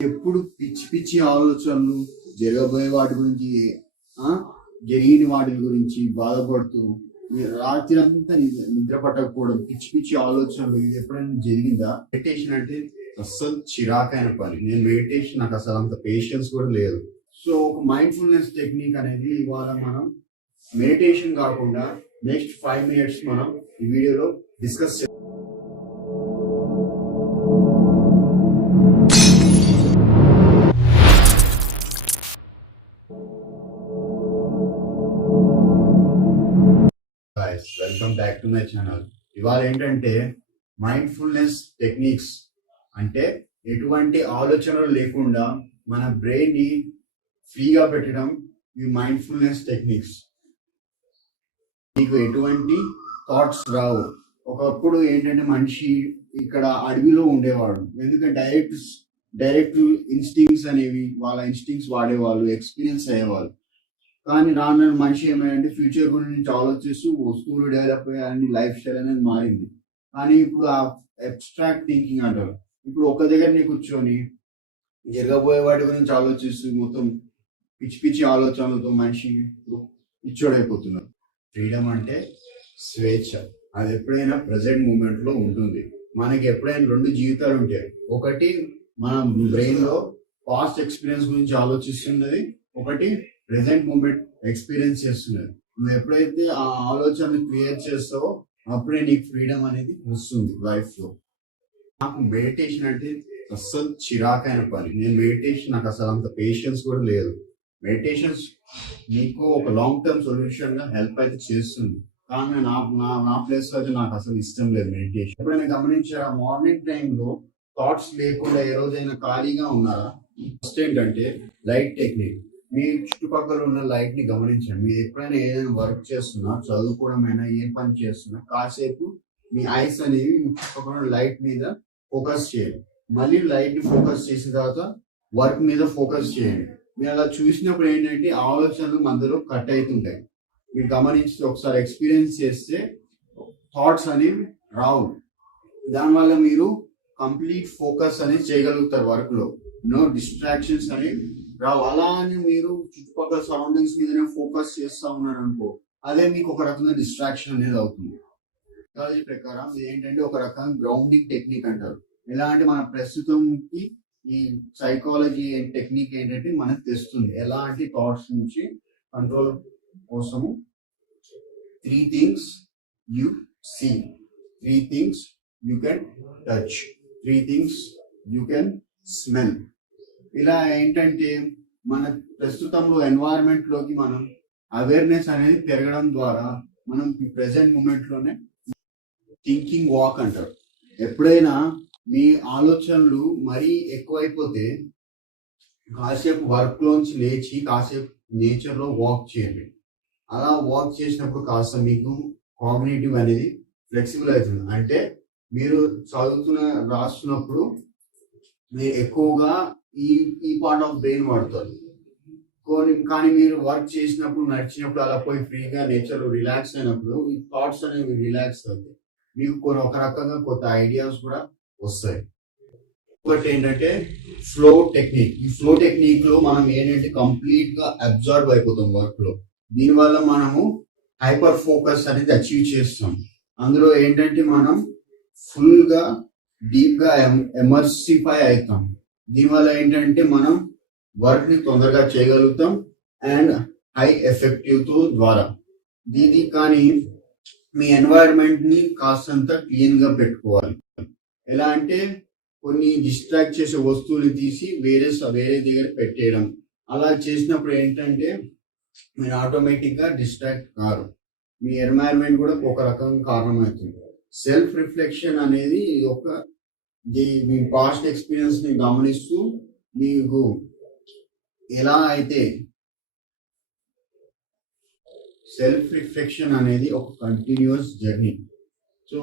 ఎప్పుడు పిచ్చి పిచ్చి ఆలోచనలు, జరగబోయే వాటి గురించి, జరిగిన వాటి గురించి బాధపడుతూ రాత్రి అంతా నిద్ర పట్టకపోవడం, పిచ్చి పిచ్చి ఆలోచనలు, ఇది ఎప్పుడైనా జరిగిందా? మెడిటేషన్ అంటే అస్సలు చిరాకైన పని. నేను మెడిటేషన్ నాకు అసలు అంత పేషెన్స్ కూడా లేదు. సో ఒక మైండ్ఫుల్నెస్ టెక్నిక్ అనేది ఇవాళ మనం మెడిటేషన్ కాకుండా నెక్స్ట్ 5 minutes మనం ఈ వీడియోలో డిస్కస్ చేద్దాం. Welcome back to my channel. ఇవాళ ఏంటంటే మైండ్ఫుల్నెస్ టెక్నిక్స్ అంటే ఎటువంటి ఆలోచనలు లేకుండా మన బ్రెయిన్ ని ఫ్రీగా పెట్టడం ఈ మైండ్ఫుల్నెస్ టెక్నిక్స్. మీకు ఎటువంటి థాట్స్ రావు. ఒకప్పుడు ఏంటంటే మనిషి ఇక్కడ అడవిలో ఉండేవాడు, ఎందుకంటే డైరెక్ట్ ఇన్స్టింక్ట్స్ అనేవి, వాళ్ళ ఇన్స్టింక్ట్స్ వాడేవాళ్ళు, ఎక్స్పీరియన్స్ అయ్యేవాళ్ళు. కానీ రాను మనిషి ఏమైందంటే ఫ్యూచర్ గురించి ఆలోచిస్తూ వస్తువులు డెవలప్ అయ్యాయని, లైఫ్ స్టైల్ అనేది మారింది. కానీ ఇప్పుడు ఆ అబ్స్ట్రాక్ట్ థింకింగ్ అంటారు. ఇప్పుడు ఒక దగ్గరనే కూర్చొని జరగబోయే వాటి గురించి ఆలోచిస్తూ మొత్తం పిచ్చి పిచ్చి ఆలోచనలతో మనిషి పిచ్చోడైపోతున్నారు. ఫ్రీడమ్ అంటే స్వేచ్ఛ. అది ఎప్పుడైనా ప్రజెంట్ మూమెంట్ లో ఉంటుంది. మనకి ఎప్పుడైనా 2 జీవితాలు ఉంటాయి. ఒకటి మన బ్రెయిన్ లో పాస్ట్ ఎక్స్పీరియన్స్ గురించి ఆలోచిస్తున్నది, ఒకటి ప్రెసెంట్ మూమెంట్ ఎక్స్పీరియన్స్ చేస్తున్నది. నువ్వు ఎప్పుడైతే ఆ ఆలోచనని క్లియర్ చేస్తావో అప్పుడే నీకు ఫ్రీడమ్ అనేది వస్తుంది లైఫ్ లో. నాకు మెడిటేషన్ అంటే అస్సలు చిరాకైన పని. నేను మెడిటేషన్ నాకు అసలు అంత పేషెన్స్ కూడా లేదు. మెడిటేషన్స్ నీకు ఒక లాంగ్ టర్మ్ సొల్యూషన్ గా హెల్ప్ అయితే చేస్తుంది, కానీ నా ప్లేస్ అయితే నాకు అసలు ఇష్టం లేదు మెడిటేషన్. ఎప్పుడైనా గమనించారా, మార్నింగ్ టైంలో థాట్స్ లేకుండా ఏ రోజైనా ఖాళీగా ఉన్నారా? ఫస్ట్ ఏంటంటే లైట్ టెక్నిక్. మీ చుట్టుపక్కల ఉన్న లైట్ ని గమనించండి. మీరు ఎప్పుడైనా ఏదైనా వర్క్ చేస్తున్నా, చదువుకోవడమైనా, ఏ పని చేస్తున్నా, కాసేపు మీ ఐస్ అనేవి మీ చుట్టుపక్కల లైట్ మీద ఫోకస్ చేయండి. మళ్ళీ లైట్ ని ఫోకస్ చేసిన తర్వాత వర్క్ మీద ఫోకస్ చేయండి. మీరు అలా చూసినప్పుడు ఏంటంటే ఆలోచనలు మధ్యలో కట్ అవుతుంటాయి. మీరు గమనించి ఒకసారి ఎక్స్పీరియన్స్ చేస్తే థాట్స్ అనేవి రావు. దానివల్ల మీరు కంప్లీట్ ఫోకస్ అనేది చేయగలుగుతారు వర్క్ లో. నో డిస్ట్రాక్షన్స్ అనేవి రావు. అలా అని మీరు చుట్టుపక్కల సరౌండింగ్స్ మీదనే ఫోకస్ చేస్తా ఉన్నారు అనుకో, అదే మీకు ఒక రకమైన డిస్ట్రాక్షన్ అనేది అవుతుంది. సైకాలజీ ప్రకారం ఇది ఏంటంటే ఒక రకమైన గ్రౌండింగ్ టెక్నిక్ అంటారు. ఎలా అంటే మన ప్రస్తుతంకి ఈ సైకాలజీ టెక్నిక్ ఏంటంటే మనకు తెస్తుంది ఎలాంటి థాట్స్ నుంచి కంట్రోల్ కోసము. 3 things you see, 3 things you can touch, 3 things you can smell. ఇలా ఏంటంటే మన ప్రస్తుతంలో ఎన్వైరన్మెంట్ లోకి మనం అవేర్నెస్ అనేది పెరగడం ద్వారా మనం ప్రెసెంట్ మూమెంట్ లోనే థింకింగ్ వాక్ అంటారు. ఎప్పుడైనా మీ ఆలోచనలు మరీ ఎక్కువైపోతే కాసేపు వర్క్ లోంచి లేచి కాసేపు నేచర్ లో వాక్ చేయండి. అలా వాక్ చేసినప్పుడు కాస్త మీకు కాగ్నిటివ్ అనేది ఫ్లెక్సిబుల్ అవుతుంది. అంటే మీరు రాస్తున్నప్పుడు మీరు ఎక్కువగా ఈ పార్ట్ ఆఫ్ బ్రెయిన్ వాడతారు. కానీ మీరు వర్క్ చేసినప్పుడు, నడిచినప్పుడు, అలా పోయి ఫ్రీగా నేచర్ లో రిలాక్స్ అయినప్పుడు ఈ థాట్స్ అనేవి రిలాక్స్ అవుతాయి. మీకు ఒక రకంగా కొత్త ఐడియాస్ కూడా వస్తాయి. ఒకటి ఏంటంటే ఫ్లో టెక్నిక్. ఈ ఫ్లో టెక్నిక్ లో మనం ఏంటంటే కంప్లీట్ గా అబ్జర్వ్ అయిపోతాం వర్క్ లో. దీనివల్ల మనము హైపర్ ఫోకస్ అనేది అచీవ్ చేస్తాం. అందులో ఏంటంటే మనం ఫుల్ గా డీప్ గా ఎమర్సిఫై అవుతాం. దీనివల్ల ఏంటంటే మనం వర్క్ ని తొందరగా చేయగలుగుతాం అండ్ హై ఎఫెక్టివ్ తో ద్వారా. కానీ మీ ఎన్వైరన్మెంట్ ని కాస్తంత క్లీన్ గా పెట్టుకోవాలి. ఎలా అంటే కొన్ని డిస్ట్రాక్ట్ చేసే వస్తువులు తీసి వేరే దగ్గర పెట్టేయడం. అలా చేసినప్పుడు ఏంటంటే మీరు ఆటోమేటిక్ గా డిస్ట్రాక్ట్ కారు. మీ ఎన్వైరన్మెంట్ కూడా ఒక రకంగా కారణమవుతుంది. సెల్ఫ్ రిఫ్లెక్షన్ అనేది మీ పాస్ట్ ఎక్స్పీరియన్స్ ని గమనిస్తూ మీకు ఎలా అయితే సెల్ఫ్ రిఫ్లెక్షన్ అనేది ఒక కంటిన్యూస్ జర్నీ. సో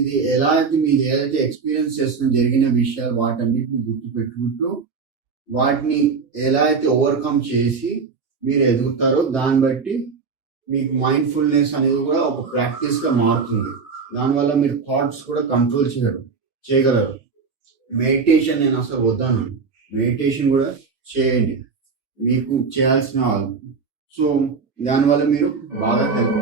ఇది ఎలా అయితే మీరు ఏదైతే ఎక్స్పీరియన్స్ చేస్తున్న జరిగిన విషయాలు వాటన్నిటిని గుర్తు పెట్టుకుంటూ వాటిని ఎలా అయితే ఓవర్కమ్ చేసి మీరు ఎదుగుతారో దాన్ని బట్టి మీకు మైండ్ఫుల్నెస్ అనేది కూడా ఒక ప్రాక్టీస్ గా మారుతుంది. దానివల్ల మీరు థాట్స్ కూడా కంట్రోల్ చేయగలరు. మెడిటేషన్ నేను అసలు వద్దాను. మెడిటేషన్ కూడా చేయండి, మీకు చేయాల్సిన. సో దానివల్ల మీరు బాగా హెల్ప్